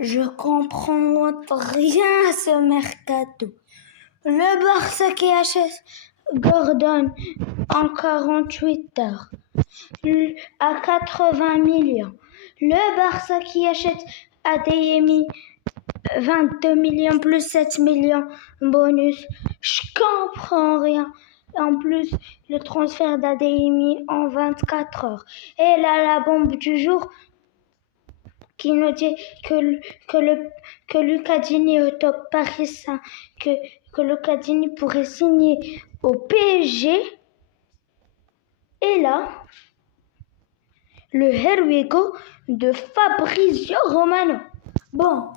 Je comprends rien à ce mercato. Le Barça qui achète Gordon en 48 heures à 80 millions. Le Barça qui achète Adeyemi 22 millions plus 7 millions bonus. Je comprends rien. En plus, le transfert d'Adeyemi en 24 heures. Et là, la bombe du jour qui nous dit que Lucas Digne est au top Paris Saint, que Lucas Digne pourrait signer au PSG. Et là, le Here We Go de Fabrizio Romano. Bon,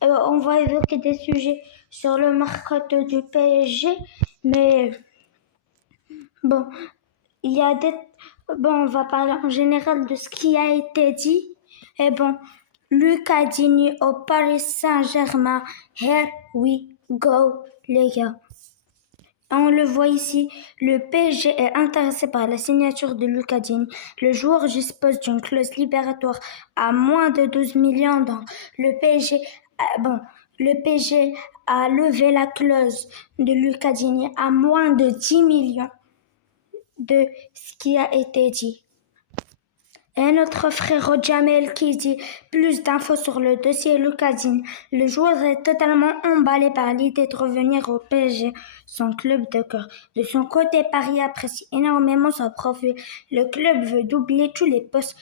on va évoquer des sujets sur le mercato du PSG, mais bon, il y a des... Bon, on va parler en général de ce qui a été dit. Et bon, Lucas Digne au Paris Saint-Germain. Here we go, les gars. On le voit ici, le PSG est intéressé par la signature de Lucas Digne. Le joueur dispose d'une clause libératoire à moins de 12 millions d'euros. Le PSG a levé la clause de Lucas Digne à moins de 10 millions de ce qui a été dit. Et notre frère Jamel qui dit plus d'infos sur le dossier Lucas Digne. Le joueur est totalement emballé par l'idée de revenir au PSG, son club de cœur. De son côté, Paris apprécie énormément son profil. Le club veut doubler tous les postes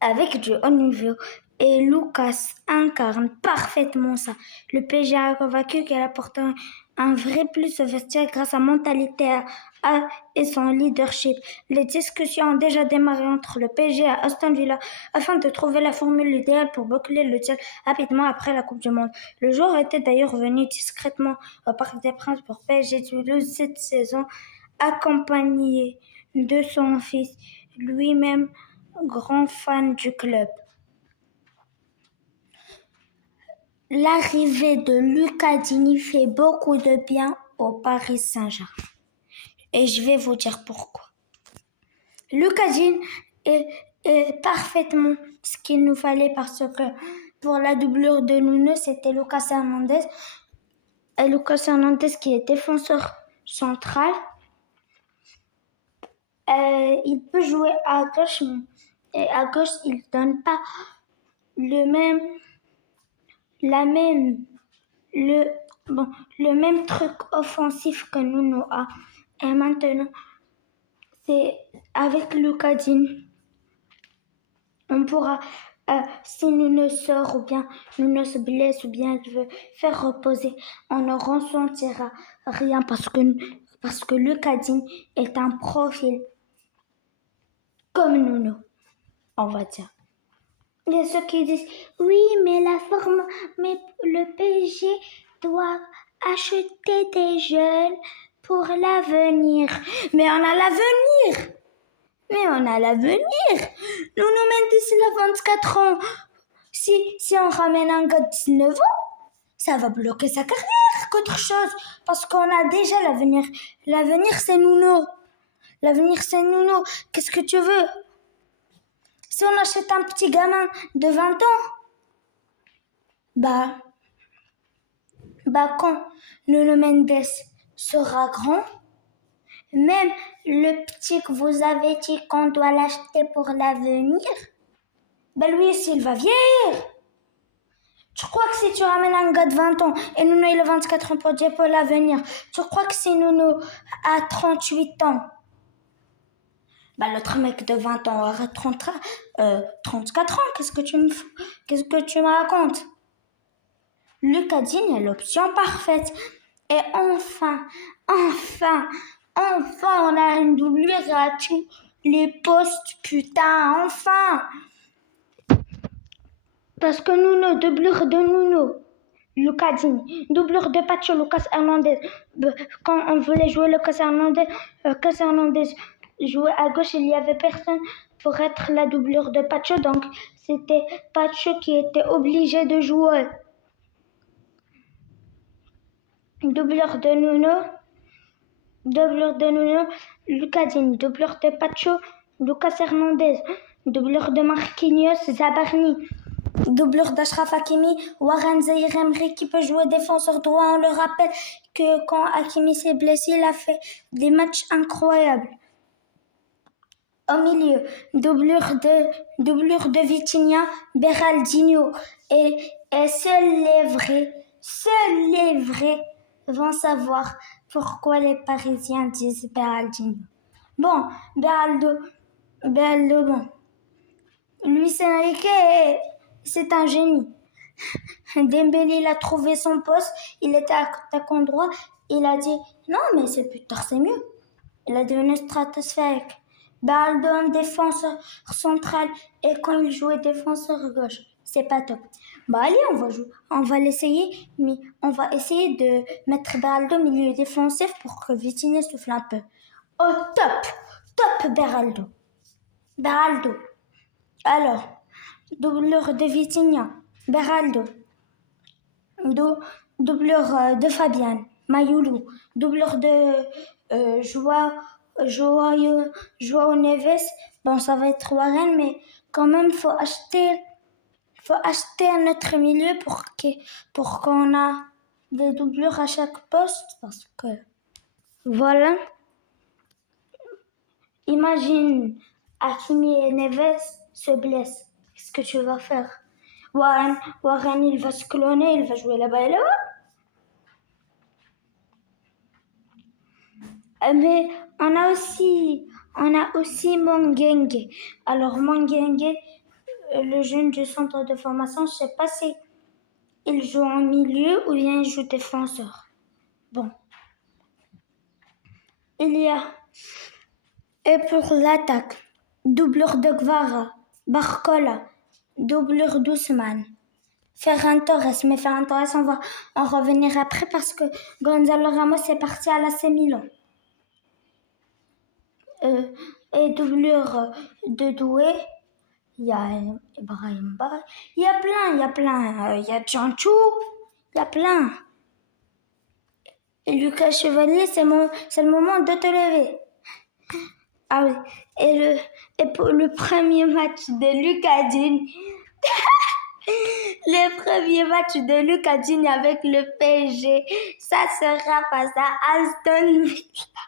avec du haut niveau. Et Lucas incarne parfaitement ça. Le PSG a convaincu qu'elle apporte un vrai plus au vestiaire grâce à sa mentalité et son leadership. Les discussions ont déjà démarré entre le PSG et Aston Villa afin de trouver la formule idéale pour boucler le deal rapidement après la Coupe du Monde. Le joueur était d'ailleurs venu discrètement au Parc des Princes pour PSG Toulouse cette saison, accompagné de son fils, lui-même grand fan du club. L'arrivée de Lucas Digne fait beaucoup de bien au Paris Saint-Germain. Et je vais vous dire pourquoi. Lucas Digne est parfaitement ce qu'il nous fallait parce que pour la doublure de Nuno, c'était Lucas Hernandez. Et Lucas Hernandez qui est défenseur central. Il peut jouer à gauche, et à gauche, il ne donne pas le même truc offensif que Nuno a. Et maintenant, c'est avec Lucas Digne, on pourra, si Nuno sort ou bien Nuno se blesse ou bien il veut faire reposer, on ne ressentira rien parce que Lucas Digne est un profil comme Nuno, on va dire. Il y a ceux qui disent oui, mais le PSG doit acheter des jeunes pour l'avenir. Mais on a l'avenir. Nuno Mendes, il a 24 ans. Si on ramène un gars de 19 ans, ça va bloquer sa carrière qu'autre chose. Parce qu'on a déjà l'avenir. L'avenir, c'est Nuno. Qu'est-ce que tu veux? Si on achète un petit gamin de 20 ans, quand Nuno Mendes sera grand, même le petit que vous avez dit qu'on doit l'acheter pour l'avenir, lui aussi, il va vieillir. Tu crois que si tu ramènes un gars de 20 ans et Nuno il a 24 ans pour dire pour l'avenir, tu crois que si Nuno a 38 ans, l'autre mec de 20 ans aura 34 ans, qu'est-ce que tu me racontes? Lucas Digne est l'option parfaite. Et enfin, on a une doublure à tous les postes, putain, enfin. Parce que Nuno, doublure de Nuno, Lucas Digne, doublure de Pacho, Lucas Hernandez. Quand on voulait jouer Lucas Hernandez jouait à gauche, il n'y avait personne pour être la doublure de Pacho, donc c'était Pacho qui était obligé de jouer. Doublure de Nuno, Lucas Digne, doublure de Pacho, Lucas Hernandez, doublure de Marquinhos, Zabarni. Doublure d'Achraf Hakimi, Warren Zahir Emery qui peut jouer défenseur droit. On le rappelle que quand Hakimi s'est blessé, il a fait des matchs incroyables. Au milieu, doublure de Vitinha, Beraldinho. Et seuls les vrais vont savoir pourquoi les Parisiens disent Beraldinho. Bon, Beraldo, bon. Luis Enrique, c'est un génie. Dembélé, il a trouvé son poste, il était attaquant droit, il a dit non, mais c'est plus tard, c'est mieux. Il a devenu stratosphérique. Beraldo en défenseur central et quand il jouait défenseur gauche, c'est pas top. Bah allez, on va l'essayer, mais on va essayer de mettre Beraldo au milieu défensif pour que Vitinha souffle un peu. Oh top Beraldo. Alors, doublure de Vitinha, Beraldo. Doublure de Fabian, Mayoulou. Doublure de Joao Neves. Bon, ça va être Warren, mais quand même, faut acheter un autre milieu pour qu'on a des doublures à chaque poste. Parce que, voilà. Imagine, Hakimi et Neves se blessent. Qu'est-ce que tu vas faire? Warren, il va se cloner, il va jouer là-bas et là-bas. Mais on a aussi Mangenge. Alors Mangenge, le jeune du centre de formation, je sais pas si il joue en milieu ou bien il joue défenseur. Bon. Il y a, et pour l'attaque, doublure de Guevara, Barcola, doublure d'Ousmane, Ferran Torres. Mais Ferran Torres, on va en revenir après parce que Gonzalo Ramos est parti à l'AC Milan. Et doublure de Doué, il y a Ibrahim Ba, il y a plein, il y a Djanchou, il y a plein. Et Lucas Chevalier, c'est le moment de te lever. Ah oui, et pour le premier match de Lucas Digne, le premier match de Lucas Digne avec le PSG, ça sera face à Aston Villa.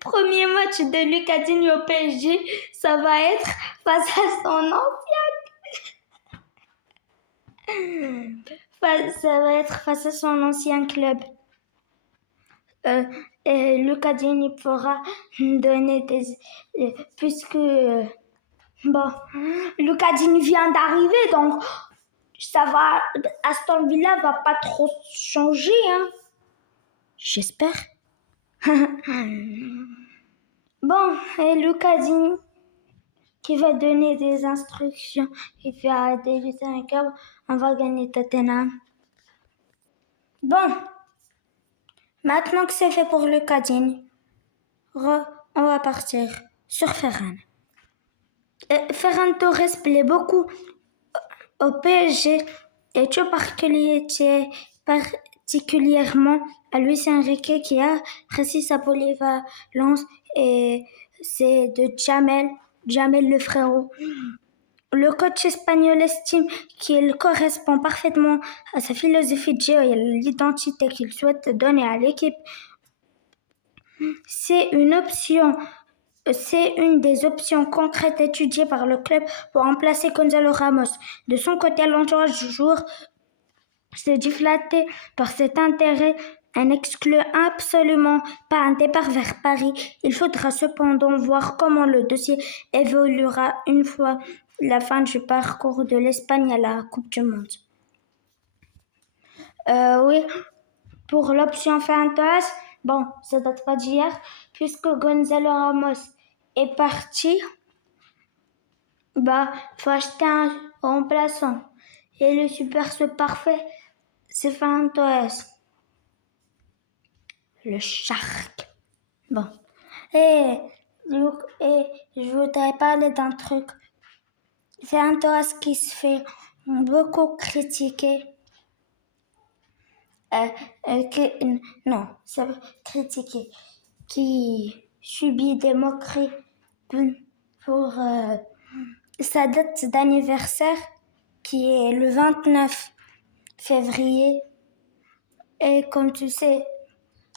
Premier match de Lucas Digne au PSG, ça va être face à son ancien club. Et Lucas Digne pourra donner puisque Lucas Digne vient d'arriver, donc ça va, Aston Villa va pas trop changer, hein. J'espère. Bon, et Lucas Digne qui va donner des instructions, il fait arrêter juste un câble, on va gagner Tottenham. Bon, maintenant que c'est fait pour Lucas Digne, on va partir sur Ferran. Ferran Torres plaît beaucoup au PSG et tout particulièrement à Luis Enrique qui a apprécié sa polyvalence et c'est de Jamel le frérot. Le coach espagnol estime qu'il correspond parfaitement à sa philosophie de jeu et à l'identité qu'il souhaite donner à l'équipe. C'est une des options concrètes étudiées par le club pour remplacer Gonzalo Ramos. De son côté, l'entourage du joueur se dit flatté par cet intérêt et n'exclut absolument pas un départ vers Paris. Il faudra cependant voir comment le dossier évoluera une fois la fin du parcours de l'Espagne à la Coupe du Monde. Oui, pour l'option Ferran Torres, bon, ça date pas d'hier, puisque Gonzalo Ramos est parti, faut acheter un remplaçant. Et le super parfait, c'est Ferran Torres. Le Shark. Bon. Et je voudrais parler d'un truc. Ferran Torres qui se fait beaucoup critiquer. Qui subit des moqueries pour sa date d'anniversaire qui est le 29 février. Et comme tu sais,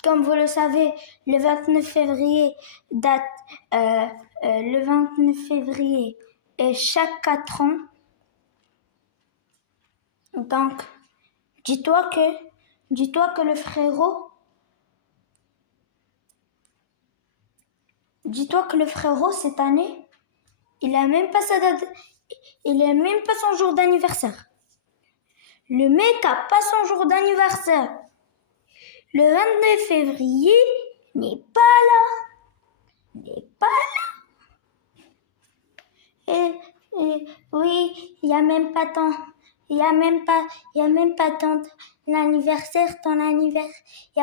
comme vous le savez, le 29 février le 29 février est chaque 4 ans. Donc, dis-toi que le frérot, cette année, il a même pas son jour d'anniversaire. Le mec a pas son jour d'anniversaire. Le 29 février n'est pas là. Et oui, il y a même pas ton anniversaire, il y a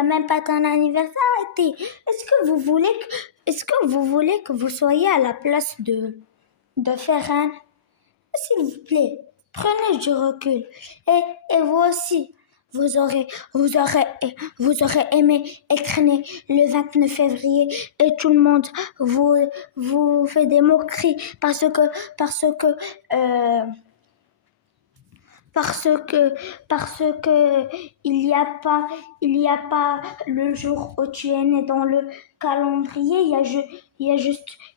même pas ton anniversaire. Arrêtez. Est-ce que vous voulez que vous soyez à la place de Ferran? S'il vous plaît, prenez du recul. Et vous aussi, vous aurez aimé être né le 29 février et tout le monde vous fait des moqueries parce que il y a pas le jour où tu es né dans le calendrier.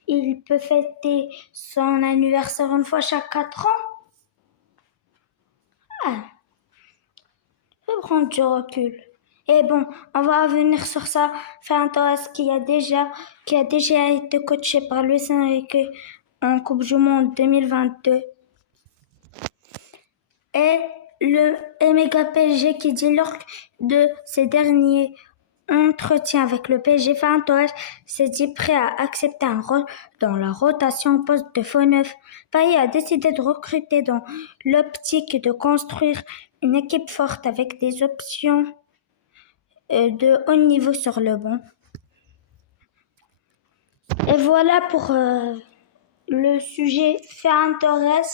Il peut fêter son anniversaire une fois chaque 4 ans. Ah, je vais prendre du recul. Et bon, on va revenir sur ça. Ferran Torres qui a déjà été coaché par Luis Enrique en Coupe du Monde 2022. Et le méga PSG qui dit lors de ses derniers entretiens avec le PSG, Ferran Torres s'est dit prêt à accepter un rôle dans la rotation au poste de faux neuf. Paris a décidé de recruter dans l'optique de construire une équipe forte avec des options de haut niveau sur le banc. Et voilà pour le sujet Ferran Torres.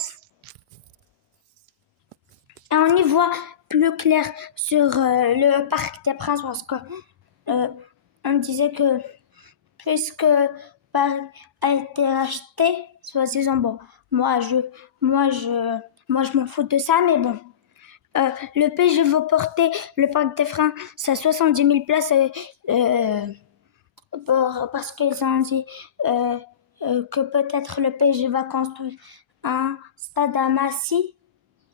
Et on y voit plus clair sur le Parc des Princes parce que on disait que puisque Paris a été racheté, soi-disant, bon, moi je m'en fous de ça, mais bon. Le PSG veut porter le Parc des Princes à 70 000 places parce qu'ils ont dit que peut-être le PSG va construire un stade à Massy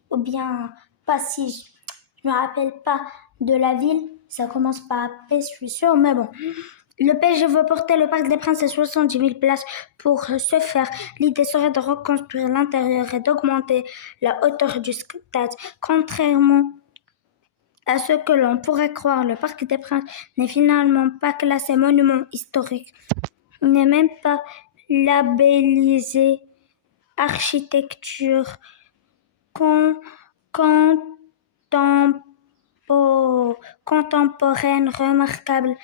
ou bien Passy. Je me rappelle pas de la ville, ça commence par P, je suis sûre, mais bon. Le PSG veut porter le Parc des Princes à 70 000 places. Pour ce faire, l'idée serait de reconstruire l'intérieur et d'augmenter la hauteur du stade. Contrairement à ce que l'on pourrait croire, le Parc des Princes n'est finalement pas classé monument historique. Il n'est même pas labellisé architecture contemporaine remarquable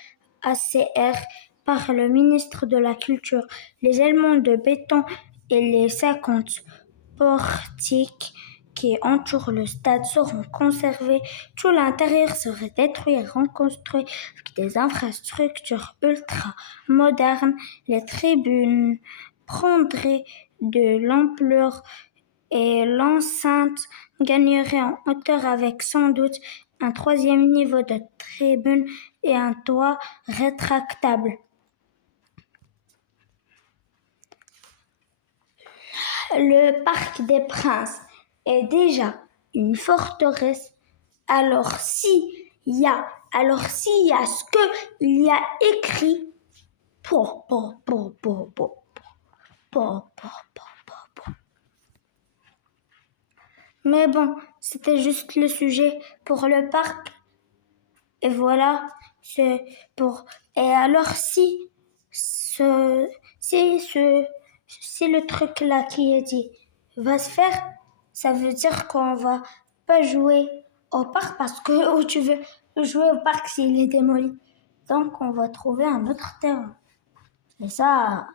ACR par le ministre de la Culture. Les éléments de béton et les 50 portiques qui entourent le stade seront conservés. Tout l'intérieur serait détruit et reconstruit avec des infrastructures ultra modernes. Les tribunes prendraient de l'ampleur et l'enceinte gagnerait en hauteur avec sans doute un 3e niveau de tribune et un toit rétractable. Le Parc des Princes est déjà une forteresse. Alors s'il y a ce qu'il y a écrit Mais bon, c'était juste le sujet pour le parc. Et voilà, c'est pour. Et alors si le truc là qui est dit va se faire, ça veut dire qu'on va pas jouer au parc parce que où tu veux jouer au parc s'il est démoli. Donc on va trouver un autre terrain. Et ça,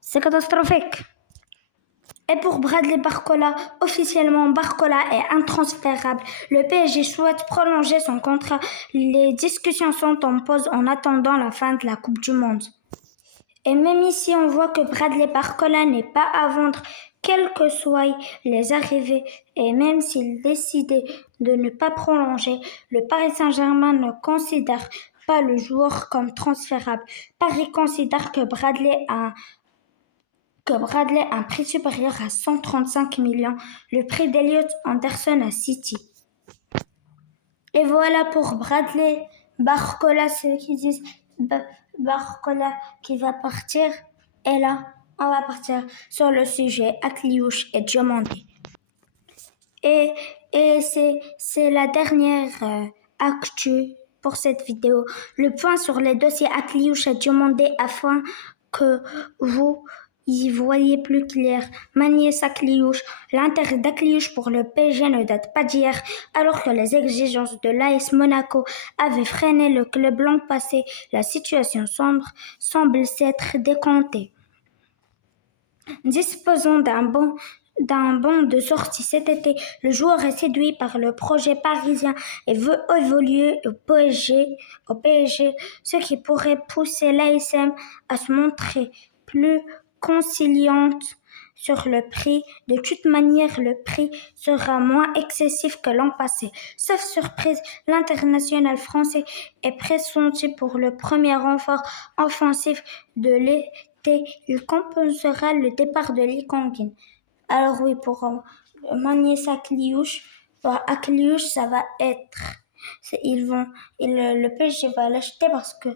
c'est catastrophique. Et pour Bradley Barcola, officiellement Barcola est intransférable. Le PSG souhaite prolonger son contrat. Les discussions sont en pause en attendant la fin de la Coupe du Monde. Et même ici, on voit que Bradley Barcola n'est pas à vendre Quelles que soient les arrivées et même s'il décidait de ne pas prolonger, le Paris Saint-Germain ne considère pas le joueur comme transférable. Paris considère que Bradley a un prix supérieur à 135 millions, le prix d'Elliot Anderson à City. Et voilà pour Bradley Barcola, ceux qui disent Barcola qui va partir. Et là, on va partir sur le sujet Akliouche et Diomandé. Et c'est la dernière actu pour cette vidéo. Le point sur les dossiers Akliouche et Diomandé afin que vous y voyez plus clair. Magnès Akliouche. L'intérêt d'Akliouche pour le PSG ne date pas d'hier, alors que les exigences de l'AS Monaco avaient freiné le club l'an passé. La situation sombre semble s'être décomptée. Disposant d'un bon de sortie cet été, le joueur est séduit par le projet parisien et veut évoluer au PSG, ce qui pourrait pousser l'ASM à se montrer plus conciliante sur le prix. De toute manière, le prix sera moins excessif que l'an passé. Sauf surprise, l'international français est pressenti pour le premier renfort offensif de l'été. Il compensera le départ de Lee Kang-in. Alors oui, pour Magnès Akliouche, ça va être... le PSG va l'acheter parce que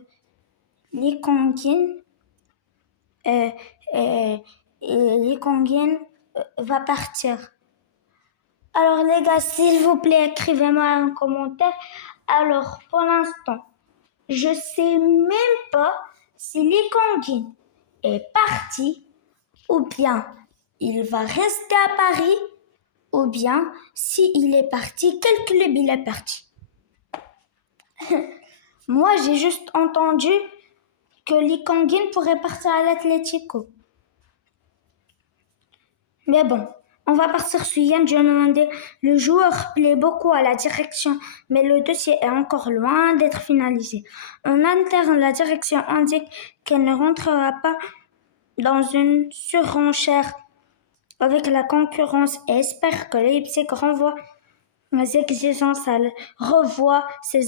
Lee Kang-in va partir. Alors les gars, s'il vous plaît, écrivez-moi un commentaire. Alors pour l'instant, je sais même pas si Lee Kang-in est parti ou bien il va rester à Paris ou bien s'il est parti, quel club il est parti. Moi, j'ai juste entendu que Lee Kang-in pourrait partir à l'Atlético. Mais bon, on va partir sur Yann Diomandé. Le joueur plaît beaucoup à la direction, mais le dossier est encore loin d'être finalisé. En interne, la direction indique qu'elle ne rentrera pas dans une surenchère avec la concurrence et espère que Leipzig revoit ses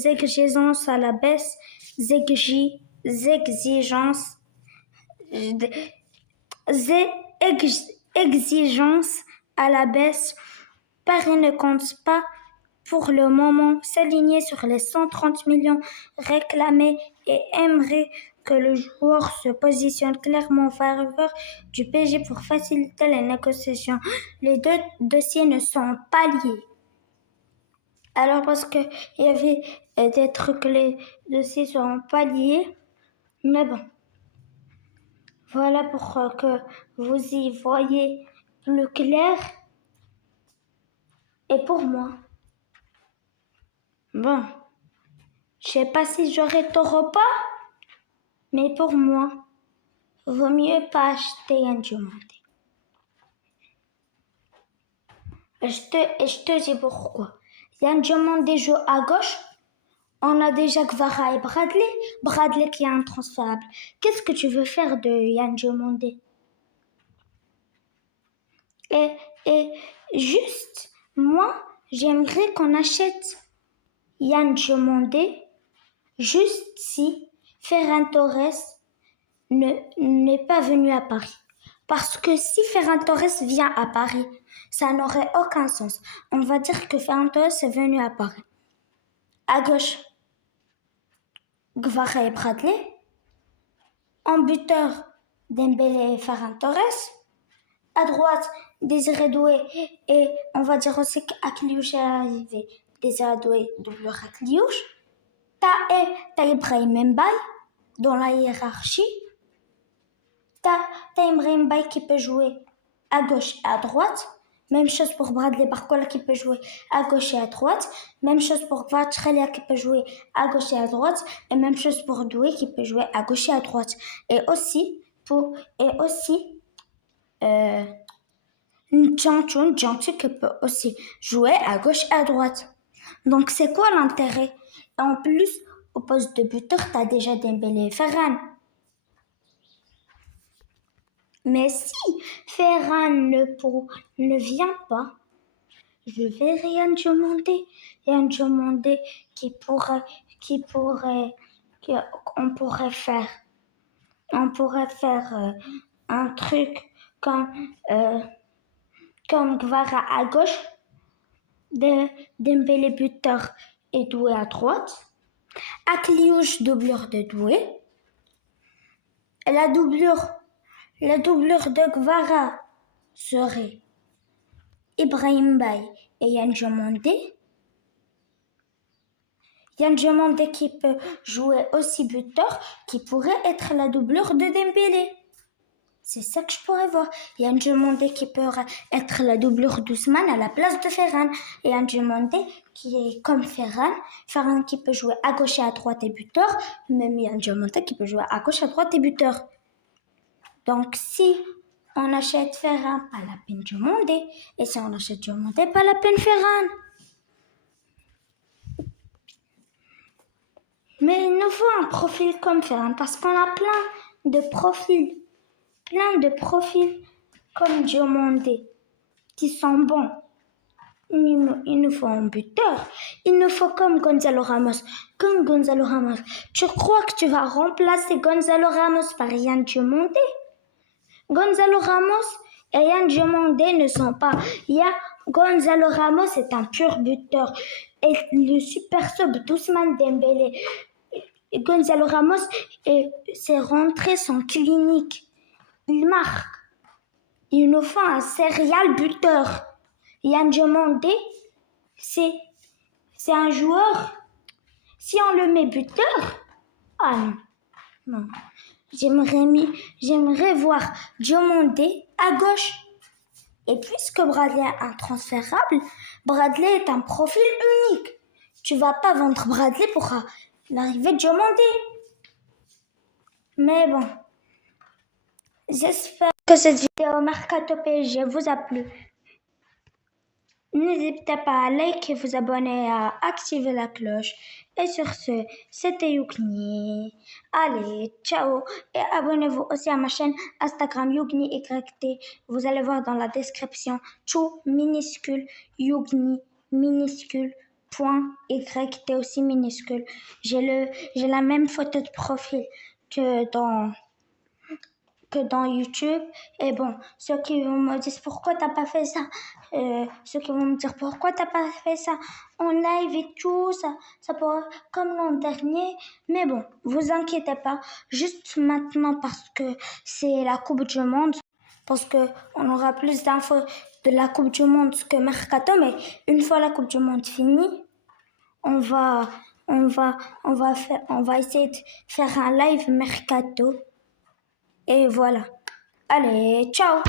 exigences à la baisse, exigences à la baisse. Paris ne compte pas pour le moment s'aligner sur les 130 millions réclamés et aimerait que le joueur se positionne clairement en faveur du PSG pour faciliter les négociations. Les deux dossiers ne sont pas liés. Alors parce que il y avait des trucs, les dossiers sont pas liés, mais bon. Voilà pour que vous y voyez plus clair. Et pour moi, bon, je sais pas si j'aurai tort ou pas, mais pour moi, vaut mieux pas acheter Yann Diomandé. Et je te dis pourquoi. Yann Diomandé joue à gauche. On a déjà Kvara et Bradley. Bradley qui est intransférable. Qu'est-ce que tu veux faire de Yann Diomandé? Et juste, moi, j'aimerais qu'on achète Yann Diomandé juste si Ferran Torres n'est pas venu à Paris. Parce que si Ferran Torres vient à Paris, ça n'aurait aucun sens. On va dire que Ferran Torres est venu à Paris. À gauche, Kvara et Bradley. En buteur, Dembélé et Ferran Torres. À droite, Désiré Doué et on va dire aussi qu'Akliouche est arrivé. Désiré Doué, doubleur Akliouche. T'as Ibrahim Mbaye dans la hiérarchie. T'as Ibrahim Mbaye qui peut jouer à gauche et à droite. Même chose pour Bradley Barcola qui peut jouer à gauche et à droite. Même chose pour Kvaratskhelia qui peut jouer à gauche et à droite. Et même chose pour Doué qui peut jouer à gauche et à droite. Et aussi Djantou qui peut aussi jouer à gauche et à droite. Donc c'est quoi l'intérêt? Et en plus, au poste de buteur, t'as déjà Dembélé et Ferran. Mais si Ferran ne vient pas, je vais rien demander. Rien demander qu'on pourrait faire. On pourrait faire un truc comme Gvara à gauche, Dembélé buteur et Doué à droite, Akliouche doublure de Doué, la doublure de Gvara serait Ibrahim Bay et Yann Diomandé. Yann Diomandé qui peut jouer aussi buteur, qui pourrait être la doublure de Dembélé. C'est ça que je pourrais voir. Yann Diomandé qui peut être la doublure d'Ousmane à la place de Ferran. Et Yann Diomandé qui est comme Ferran. Ferran qui peut jouer à gauche et à droite et buteur. Même Yann Diomandé qui peut jouer à gauche, à droite et buteur. Donc si on achète Ferran, pas la peine Diomandé. Et si on achète Diomandé, pas la peine Ferran. Mais il nous faut un profil comme Ferran parce qu'on a plein de profils comme Diomandé qui sont bons. Il nous faut un buteur. Il nous faut comme Gonzalo Ramos. Comme Gonzalo Ramos. Tu crois que tu vas remplacer Gonzalo Ramos par Yann Diomandé? Gonzalo Ramos et Yann Diomandé ne sont pas. Gonzalo Ramos est un pur buteur. Et le super sub d'Ousmane Dembélé. Et Gonzalo Ramos, ses rentrées sont cliniques. Il marque. Il nous faut un serial buteur. Yann Diomandé, c'est un joueur. Si on le met buteur, ah non. J'aimerais voir Diomandé à gauche. Et puisque Bradley est intransférable, Bradley est un profil unique. Tu vas pas vendre Bradley pour l'arrivée de Diomandé. Mais bon, j'espère que cette vidéo Mercato PSG vous a plu. N'hésitez pas à liker, vous abonner et à activer la cloche. Et sur ce, c'était Yougni. Allez, ciao. Et abonnez-vous aussi à ma chaîne Instagram Yougni YT. Vous allez voir dans la description tout minuscule, Yougni minuscule, point YT aussi minuscule. J'ai la même photo de profil que dans YouTube. Et bon, ceux qui vont me dire pourquoi t'as pas fait ça, ceux qui vont me dire pourquoi t'as pas fait ça en live et tout, ça pourra comme l'an dernier. Mais bon, vous inquiétez pas, juste maintenant parce que c'est la Coupe du Monde, parce que on aura plus d'infos de la Coupe du Monde que Mercato. Mais une fois la Coupe du Monde finie, on va essayer de faire un live Mercato. Et voilà. Allez, ciao!